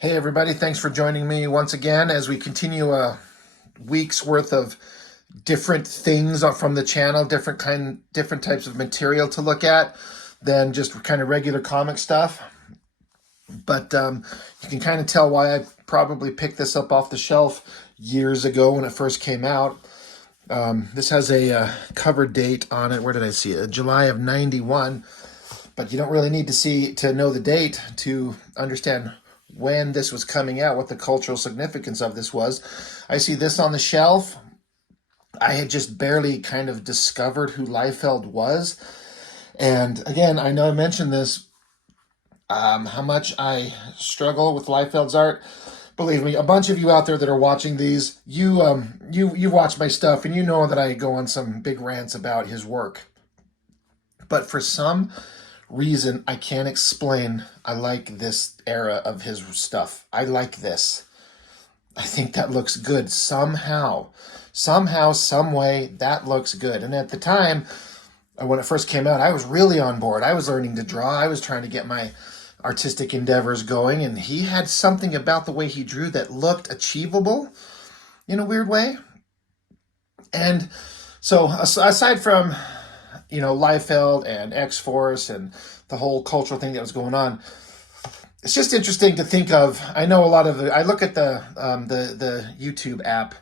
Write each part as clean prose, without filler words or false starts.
Hey everybody, thanks for joining me once again as we continue a week's worth of different things from the channel, different types of material to look at than just kind of regular comic stuff. But you can kind of tell why I probably picked this up off the shelf years ago when it first came out. This has a cover date on it. Where did I see it? July of '91. But you don't really need to know the date to understand when this was coming out, what the cultural significance of this was. I see this on the shelf. I had just barely kind of discovered who Liefeld was. And again, I know I mentioned this, how much I struggle with Liefeld's art. Believe me, a bunch of you out there that are watching these, you watch my stuff and you know that I go on some big rants about his work. But for some reason I can't explain, I like this era of his stuff. I like this. I think that looks good somehow, some way that looks good. And at the time when it first came out, I was really on board. I was learning to draw. I was trying to get my artistic endeavors going, and he had something about the way he drew that looked achievable in a weird way. And so aside from Liefeld and X-Force and the whole cultural thing that was going on, it's just interesting to think of. I know a lot of I look at the YouTube app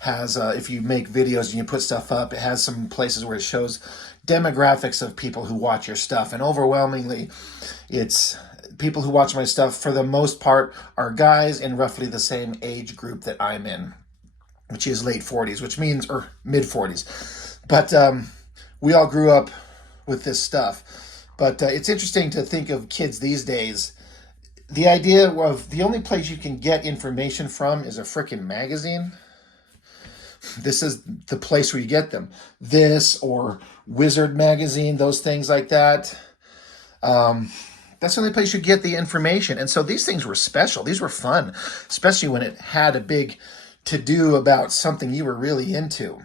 has, if you make videos and you put stuff up, it has some places where it shows demographics of people who watch your stuff, and overwhelmingly it's people who watch my stuff for the most part are guys in roughly the same age group that I'm in, which is late 40s, which means, or mid 40s. But we all grew up with this stuff. But it's interesting to think of kids these days. The idea of the only place you can get information from is a frickin' magazine. This is the place where you get them. This or Wizard magazine, those things like that. That's the only place you get the information. And so these things were special. These were fun, especially when it had a big to-do about something you were really into.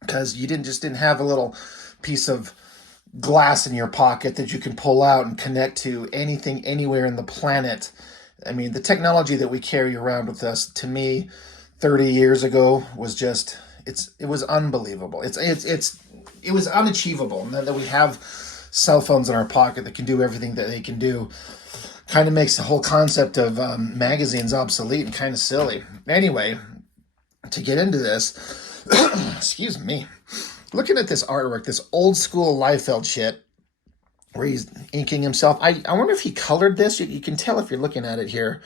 Because you didn't have a little piece of glass in your pocket that you can pull out and connect to anything anywhere in the planet. I mean, the technology that we carry around with us, to me, 30 years ago was just, it was unbelievable. It was unachievable. And that we have cell phones in our pocket that can do everything that they can do kind of makes the whole concept of magazines obsolete and kind of silly. Anyway, to get into this, excuse me, looking at this artwork, this old school Liefeld shit, where he's inking himself. I wonder if he colored this. You can tell if you're looking at it here.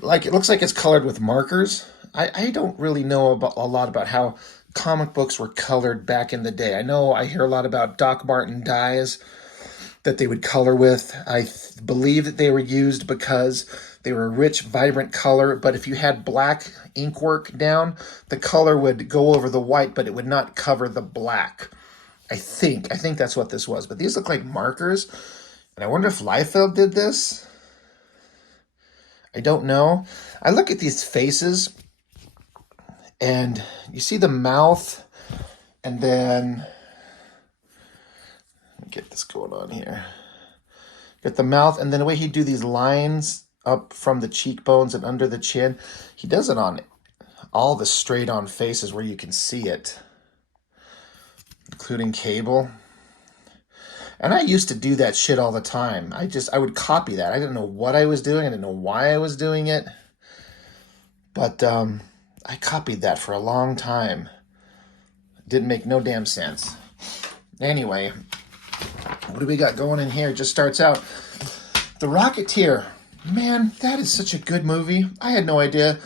Like, it looks like it's colored with markers. I don't really know a lot about how comic books were colored back in the day. I know I hear a lot about Doc Martin dyes that they would color with. I believe that they were used because they were a rich, vibrant color, but if you had black ink work down, the color would go over the white, but it would not cover the black. I think that's what this was. But these look like markers, and I wonder if Liefeld did this. I don't know. I look at these faces, and you see the mouth, and then let me get this going on here. Get the mouth, and then the way he'd do these lines up from the cheekbones and under the chin, he does it on all the straight-on faces where you can see it, including Cable. And I used to do that shit all the time. I would copy that. I didn't know what I was doing. I didn't know why I was doing it. But I copied that for a long time. It didn't make no damn sense. Anyway, what do we got going in here? It just starts out. The Rocketeer. Man, that is such a good movie. I had no idea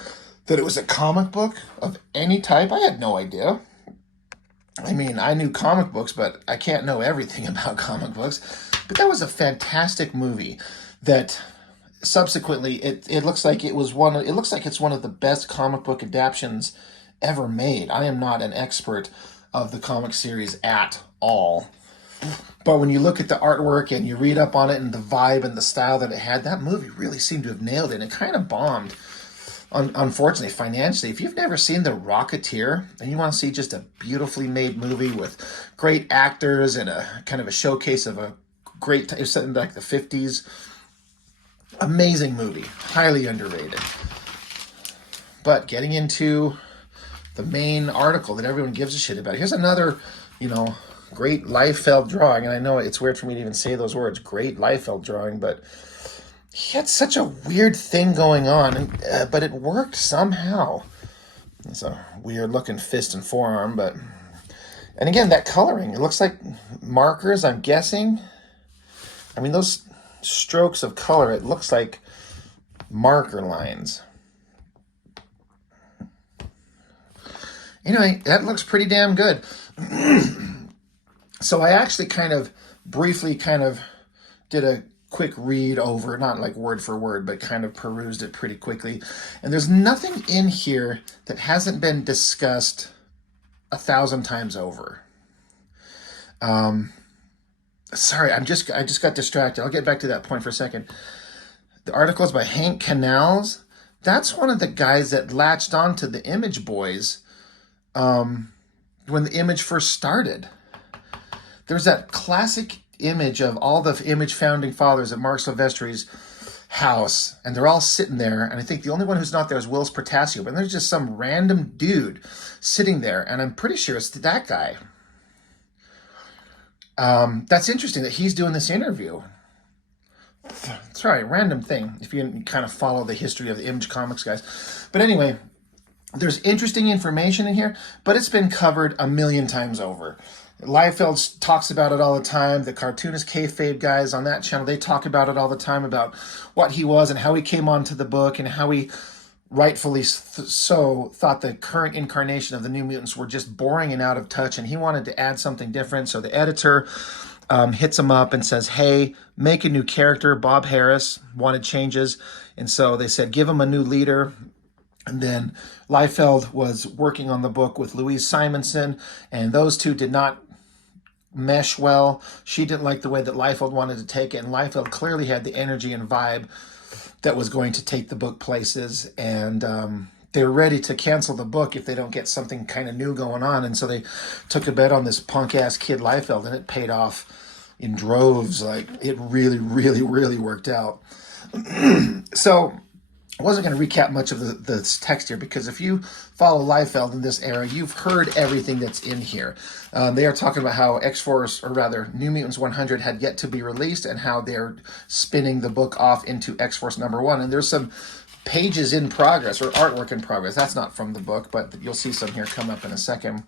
that it was a comic book of any type. I had no idea. I mean, I knew comic books, but I can't know everything about comic books. But that was a fantastic movie that subsequently it looks like it's one of the best comic book adaptations ever made. I am not an expert of the comic series at all. But when you look at the artwork and you read up on it and the vibe and the style that it had, that movie really seemed to have nailed it. And it kind of bombed, unfortunately, financially. If you've never seen The Rocketeer and you want to see just a beautifully made movie with great actors and a kind of a showcase of a great, it was set in like the 50s, Amazing movie, highly underrated. But getting into the main article that everyone gives a shit about. Here's another, you know, great Liefeld drawing. And I know it's weird for me to even say those words, great Liefeld drawing, but he had such a weird thing going on, but it worked somehow. It's a weird looking fist and forearm, but, and again, that coloring, it looks like markers, I'm guessing. I mean, those strokes of color, it looks like marker lines. Anyway, that looks pretty damn good. So I actually briefly did a quick read over, not like word for word, but kind of perused it pretty quickly. And there's nothing in here that hasn't been discussed 1,000 times over. Sorry, I just got distracted. I'll get back to that point for a second. The article is by Hank Canals. That's one of the guys that latched on to the Image Boys when the Image first started. There's that classic image of all the Image founding fathers at Mark Silvestri's house, and they're all sitting there, and I think the only one who's not there is Whilce Portacio, but there's just some random dude sitting there, and I'm pretty sure it's that guy. That's interesting that he's doing this interview. That's right, random thing, if you kind of follow the history of the Image Comics guys. But anyway, there's interesting information in here, but it's been covered a million times over. Liefeld talks about it all the time. The cartoonist kayfabe guys on that channel, they talk about it all the time, about what he was and how he came onto the book and how he rightfully so thought the current incarnation of the New Mutants were just boring and out of touch, and he wanted to add something different. So the editor hits him up and says, hey, make a new character. Bob Harris wanted changes, and so they said, give him a new leader. And then Liefeld was working on the book with Louise Simonson, and those two did not mesh well. She didn't like the way that Liefeld wanted to take it, and Liefeld clearly had the energy and vibe that was going to take the book places, and they were ready to cancel the book if they don't get something kind of new going on, and so they took a bet on this punk-ass kid Liefeld, and it paid off in droves. Like, it really, really, really worked out. So I wasn't going to recap much of the text here, because if you follow Liefeld in this era, you've heard everything that's in here. They are talking about how X-Force, or rather New Mutants 100, had yet to be released, and how they're spinning the book off into X-Force #1. And there's some pages in progress, or artwork in progress. That's not from the book, but you'll see some here come up in a second.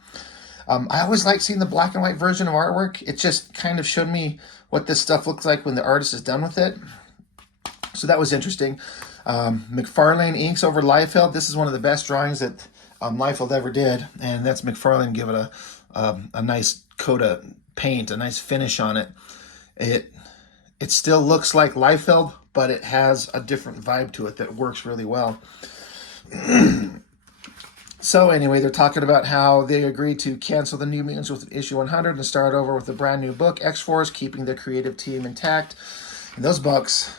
I always like seeing the black and white version of artwork. It just kind of showed me what this stuff looks like when the artist is done with it. So that was interesting. McFarlane inks over Liefeld. This is one of the best drawings that Liefeld ever did, and that's McFarlane giving a nice coat of paint, a nice finish on it. It still looks like Liefeld, but it has a different vibe to it that works really well. So anyway, they're talking about how they agreed to cancel the New Mutants with issue 100 and start over with a brand new book, X-Force, keeping their creative team intact. And those books,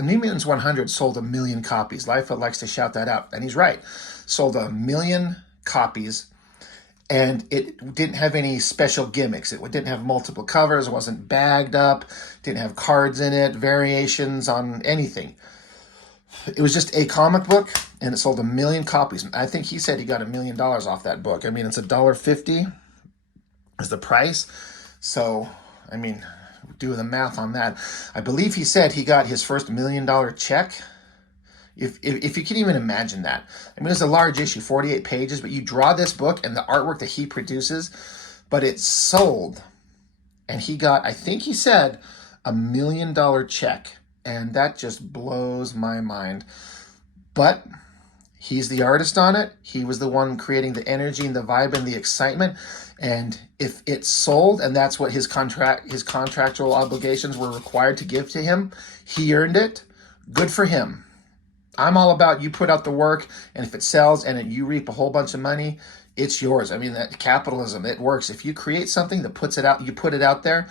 New Mutants 100 sold 1 million copies. Liefeld likes to shout that out, and he's right. Sold 1 million copies, and it didn't have any special gimmicks. It didn't have multiple covers. It wasn't bagged up. Didn't have cards in it, variations on anything. It was just a comic book, and it sold 1 million copies. I think he said he got $1 million off that book. I mean, it's $1.50 is the price. So, I mean, do the math on that. I believe he said he got his first $1 million check. If you can even imagine that. I mean, it's a large issue, 48 pages, but you draw this book and the artwork that he produces, but it's sold. And he got, I think he said, $1 million check. And that just blows my mind. But he's the artist on it. He was the one creating the energy and the vibe and the excitement. And if it's sold, and that's what his contractual obligations were required to give to him, he earned it. Good for him. I'm all about you put out the work, and if it sells and you reap a whole bunch of money, it's yours. I mean, that capitalism, it works. If you create something that puts it out, you put it out there,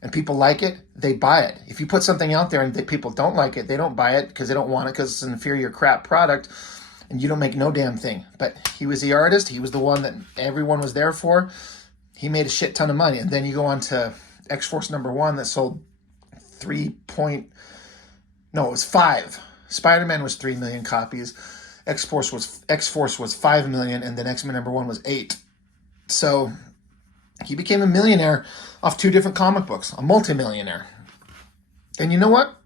and people like it, they buy it. If you put something out there and people don't like it, they don't buy it because they don't want it because it's an inferior crap product, and you don't make no damn thing. But he was the artist. He was the one that everyone was there for. He made a shit ton of money. And then you go on to X-Force #1 that sold No, it was 5. Spider-Man was 3 million copies. X-Force was 5 million, and then X-Men #1 was 8. So he became a millionaire off 2 different comic books, a multimillionaire. And you know what?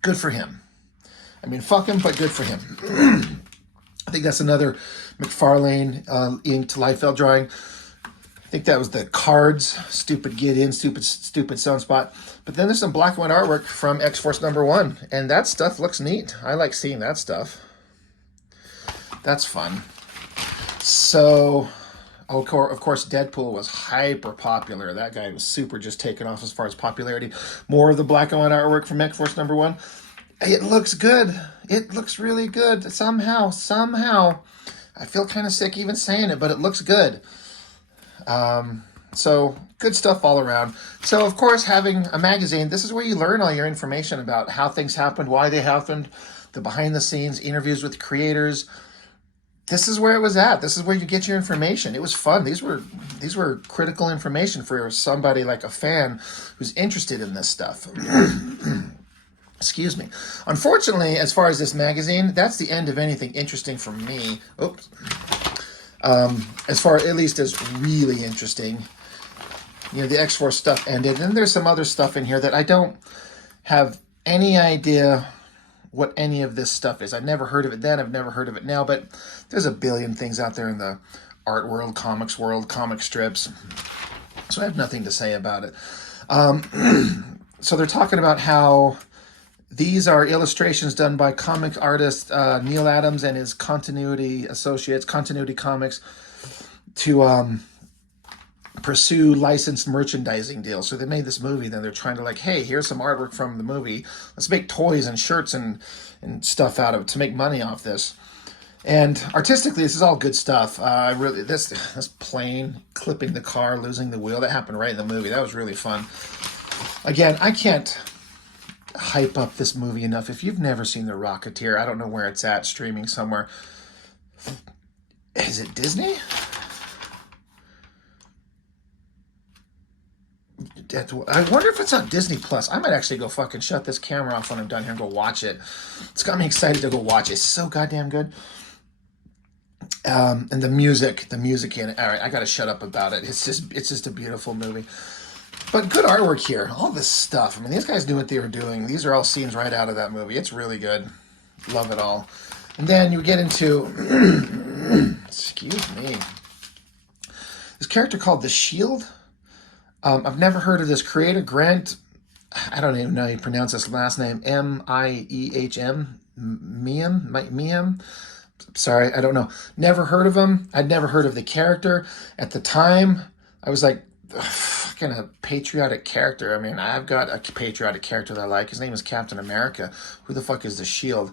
Good for him. I mean, fuck him, but good for him. I think that's another McFarlane inked Liefeld drawing. I think that was the Cards, Stupid Gideon, Stupid Sunspot. But then there's some black and white artwork from X-Force #1, and that stuff looks neat. I like seeing that stuff. That's fun. So, of course, Deadpool was hyper popular. That guy was super just taken off as far as popularity. More of the black and white artwork from X-Force #1. It looks good. It looks really good. Somehow. I feel kind of sick even saying it, but it looks good. So good stuff all around. So of course, having a magazine, this is where you learn all your information about how things happened, why they happened, the behind the scenes interviews with creators. This is where it was at. This is where you get your information. It was fun. These were critical information for somebody like a fan who's interested in this stuff. Excuse me. Unfortunately, as far as this magazine, that's the end of anything interesting for me. Oops. As far at least as really interesting, the X-Force stuff ended, and there's some other stuff in here that I don't have any idea what any of this stuff is. I've never heard of it then, I've never heard of it now, but there's a billion things out there in the art world, comic strips, so I have nothing to say about it. So they're talking about how these are illustrations done by comic artist Neil Adams and his Continuity Associates, Continuity Comics, to pursue licensed merchandising deals. So they made this movie, then they're trying to like, hey, here's some artwork from the movie. Let's make toys and shirts and stuff out of it to make money off this. And artistically, this is all good stuff. This plane clipping the car, losing the wheel, that happened right in the movie. That was really fun. Again, I can't hype up this movie enough. If you've never seen The Rocketeer, I don't know where it's at, streaming somewhere. Is it Disney? I wonder if it's on Disney Plus. I might actually go fucking shut this camera off when I'm done here and go watch it. It's got me excited to go watch it. It's so goddamn good. And the music in it. All right, I gotta shut up about it. It's just a beautiful movie. But good artwork here. All this stuff. I mean, these guys knew what they were doing. These are all scenes right out of that movie. It's really good. Love it all. And then you get into... excuse me. This character called The Shield. I've never heard of this creator. Grant... I don't even know how you pronounce this last name. M-I-E-H-M? Meehan? Sorry, I don't know. Never heard of him. I'd never heard of the character. At the time, I was like... fucking a patriotic character. I mean, I've got a patriotic character that I like. His name is Captain America. Who the fuck is the Shield?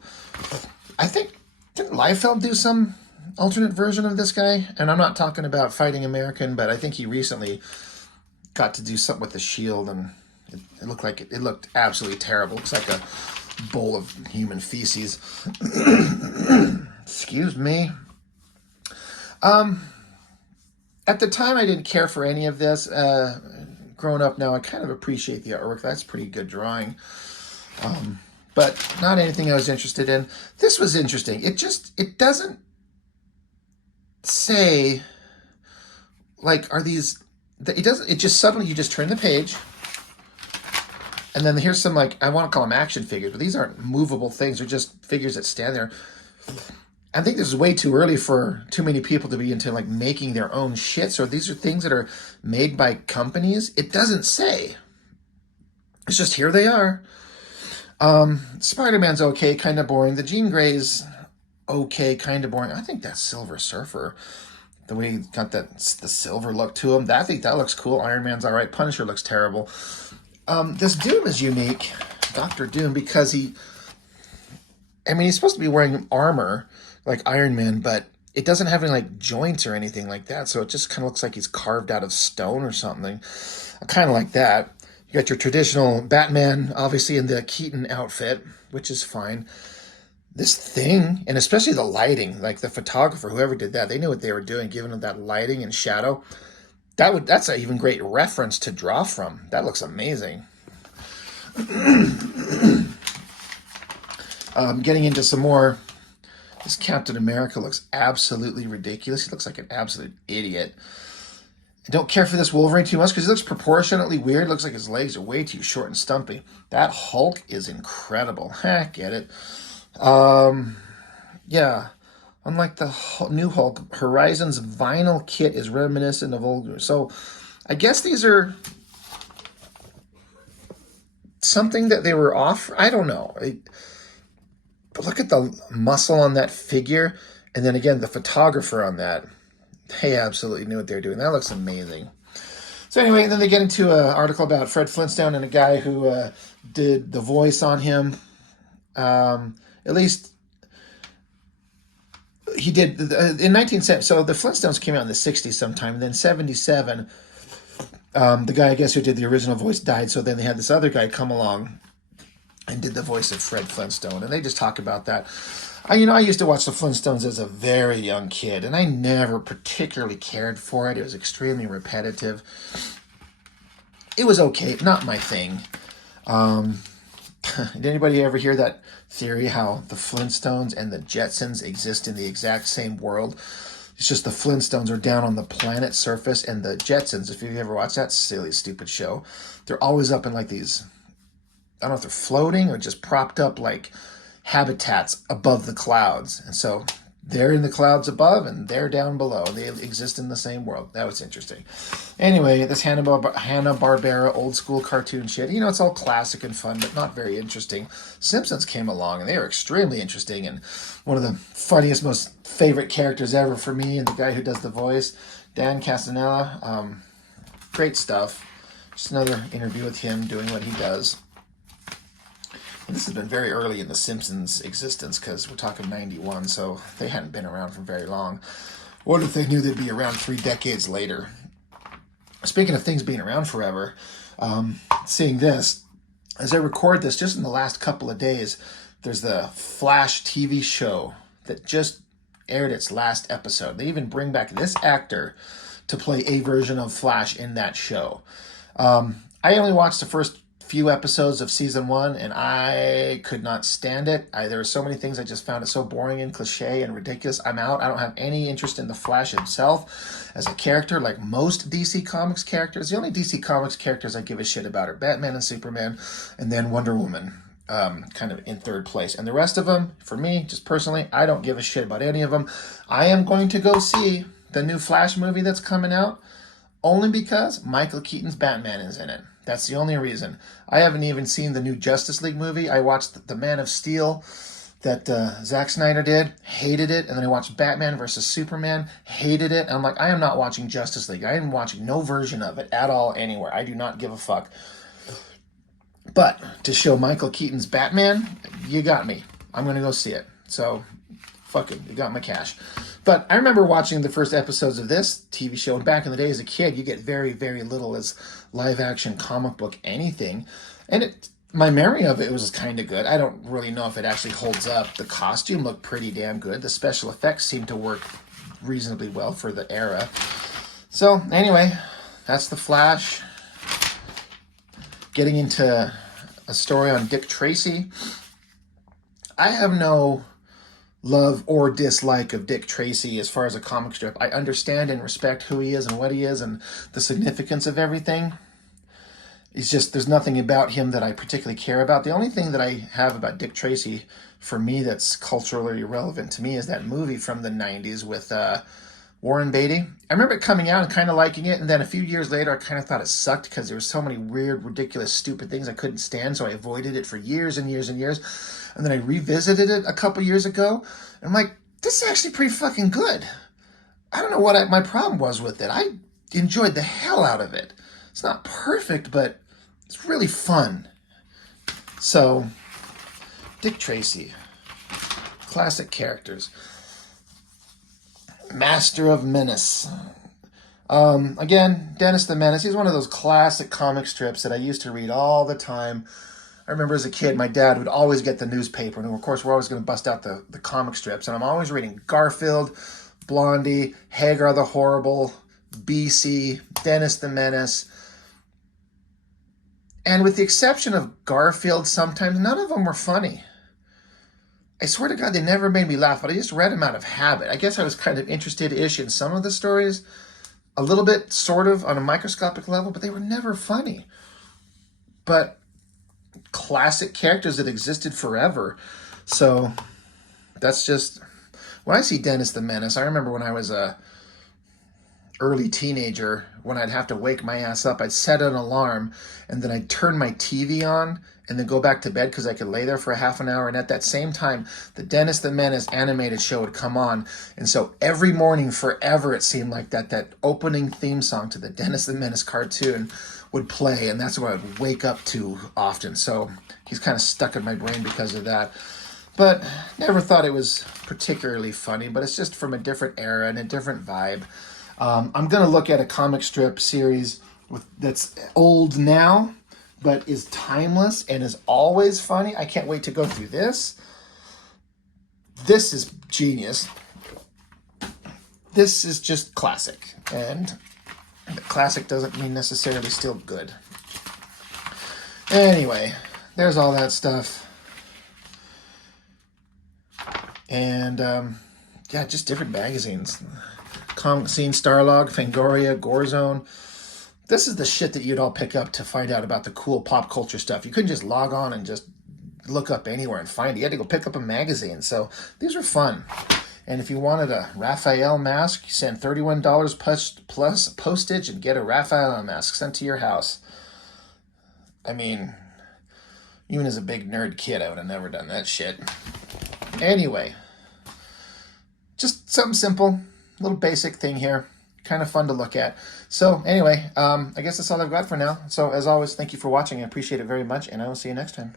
I think, didn't Liefeld do some alternate version of this guy? And I'm not talking about Fighting American, but I think he recently got to do something with the Shield, and it looked like it looked absolutely terrible. It's like a bowl of human feces. Excuse me. At the time, I didn't care for any of this. Growing up now, I kind of appreciate the artwork. That's pretty good drawing. But not anything I was interested in. This was interesting. It doesn't say, like, are these... It just suddenly, you just turn the page, and then here's some, like, I want to call them action figures, but these aren't movable things. They're just figures that stand there. I think this is way too early for too many people to be into like making their own shit. So these are things that are made by companies. It doesn't say. It's just here they are. Spider-Man's okay, kind of boring. The Jean Grey's okay, kind of boring. I think that Silver Surfer, the way he got the silver look to him, I think that looks cool. Iron Man's all right. Punisher looks terrible. This Doom is unique, Dr. Doom, because he's supposed to be wearing armor like Iron Man, but it doesn't have any like joints or anything like that, so it just kind of looks like he's carved out of stone or something. I kind of like that. You got your traditional Batman, obviously in the Keaton outfit, which is fine. This thing, and especially the lighting, like the photographer, whoever did that, they knew what they were doing, giving him that lighting and shadow. That's an even great reference to draw from. That looks amazing. Getting into some more. This Captain America looks absolutely ridiculous. He looks like an absolute idiot. I don't care for this Wolverine too much because he looks proportionately weird. Looks like his legs are way too short and stumpy. That Hulk is incredible. Get it. Yeah. Unlike the new Hulk, Horizon's vinyl kit is reminiscent of old. So I guess these are something that they were off. I don't know. But look at the muscle on that figure. And then again, the photographer on that. They absolutely knew what they were doing. That looks amazing. So anyway, then they get into an article about Fred Flintstone and a guy who did the voice on him. At least he did in 1970. So the Flintstones came out in the 60s sometime. And then 77, the guy, I guess, who did the original voice died. So then they had this other guy come along and did the voice of Fred Flintstone. And they just talk about that. I used to watch the Flintstones as a very young kid, and I never particularly cared for it. It was extremely repetitive. It was okay, not my thing. Did anybody ever hear that theory how the Flintstones and the Jetsons exist in the exact same world? It's just the Flintstones are down on the planet's surface, and the Jetsons, if you've ever watched that silly, stupid show, they're always up in like these, I don't know if they're floating or just propped up like habitats above the clouds. And so they're in the clouds above and they're down below. They exist in the same world. That was interesting. Anyway, this Hanna-Barbera old school cartoon shit, it's all classic and fun, but not very interesting. Simpsons came along and they were extremely interesting, and one of the funniest, most favorite characters ever for me, and the guy who does the voice, Dan Castellaneta, great stuff. Just another interview with him doing what he does. And this has been very early in the Simpsons' existence because we're talking 91, so they hadn't been around for very long. What if they knew they'd be around 3 decades later? Speaking of things being around forever, seeing this, as I record this, just in the last couple of days, there's the Flash TV show that just aired its last episode. They even bring back this actor to play a version of Flash in that show. I only watched the first few episodes of season 1, and I could not stand it. There were so many things I just found it so boring and cliche and ridiculous. I'm out. I don't have any interest in the Flash himself as a character, like most DC Comics characters. The only DC Comics characters I give a shit about are Batman and Superman, and then Wonder Woman, kind of in third place. And the rest of them, for me, just personally, I don't give a shit about any of them. I am going to go see the new Flash movie that's coming out only because Michael Keaton's Batman is in it. That's the only reason. I haven't even seen the new Justice League movie. I watched the Man of Steel that Zack Snyder did, hated it. And then I watched Batman versus Superman, hated it. And I'm like, I am not watching Justice League. I am watching no version of it at all anywhere. I do not give a fuck. But to show Michael Keaton's Batman, you got me. I'm going to go see it. So, fuck it. You got my cash. But I remember watching the first episodes of this TV show, and back in the day as a kid, you get very, very little as live-action comic book anything. And my memory of it was kind of good. I don't really know if it actually holds up. The costume looked pretty damn good. The special effects seemed to work reasonably well for the era. So, anyway, that's The Flash. Getting into a story on Dick Tracy. I have no love or dislike of Dick Tracy as far as a comic strip. I understand and respect who he is and what he is and the significance of everything. It's just there's nothing about him that I particularly care about. The only thing that I have about Dick Tracy for me that's culturally relevant to me is that movie from the 90s with Warren Beatty. I remember it coming out and kind of liking it, and then a few years later I kind of thought it sucked because there were so many weird, ridiculous, stupid things I couldn't stand, so I avoided it for years and years and years. And then I revisited it a couple years ago, and I'm like, this is actually pretty fucking good. I don't know what my problem was with it. I enjoyed the hell out of it. It's not perfect, but it's really fun. So, Dick Tracy. Classic characters. Master of Menace. Again, Dennis the Menace. He's one of those classic comic strips that I used to read all the time. I remember as a kid, my dad would always get the newspaper, and of course, we're always going to bust out the comic strips, and I'm always reading Garfield, Blondie, Hagar the Horrible, BC, Dennis the Menace. And with the exception of Garfield, sometimes none of them were funny. I swear to God, they never made me laugh, but I just read them out of habit. I guess I was kind of interested-ish in some of the stories, a little bit, sort of, on a microscopic level, but they were never funny. But classic characters that existed forever. So that's just, when I see Dennis the Menace, I remember when I was a early teenager, when I'd have to wake my ass up, I'd set an alarm and then I'd turn my TV on and then go back to bed because I could lay there for a half an hour. And at that same time, the Dennis the Menace animated show would come on. And so every morning forever, it seemed like that opening theme song to the Dennis the Menace cartoon would play. And that's what I'd wake up to often. So he's kind of stuck in my brain because of that. But never thought it was particularly funny, but it's just from a different era and a different vibe. I'm going to look at a comic strip series that's old now, but is timeless and is always funny. I can't wait to go through this. This is genius. This is just classic. And classic doesn't mean necessarily still good. Anyway, there's all that stuff. And, yeah, just different magazines. Comic Scene, Starlog, Fangoria, Gorezone. This is the shit that you'd all pick up to find out about the cool pop culture stuff. You couldn't just log on and just look up anywhere and find it. You had to go pick up a magazine. So these were fun. And if you wanted a Raphael mask, you send $31 plus postage and get a Raphael mask sent to your house. I mean, even as a big nerd kid, I would have never done that shit. Anyway, just something simple. Little basic thing here, kind of fun to look at. So anyway, I guess that's all I've got for now. So as always, thank you for watching. I appreciate it very much, and I will see you next time.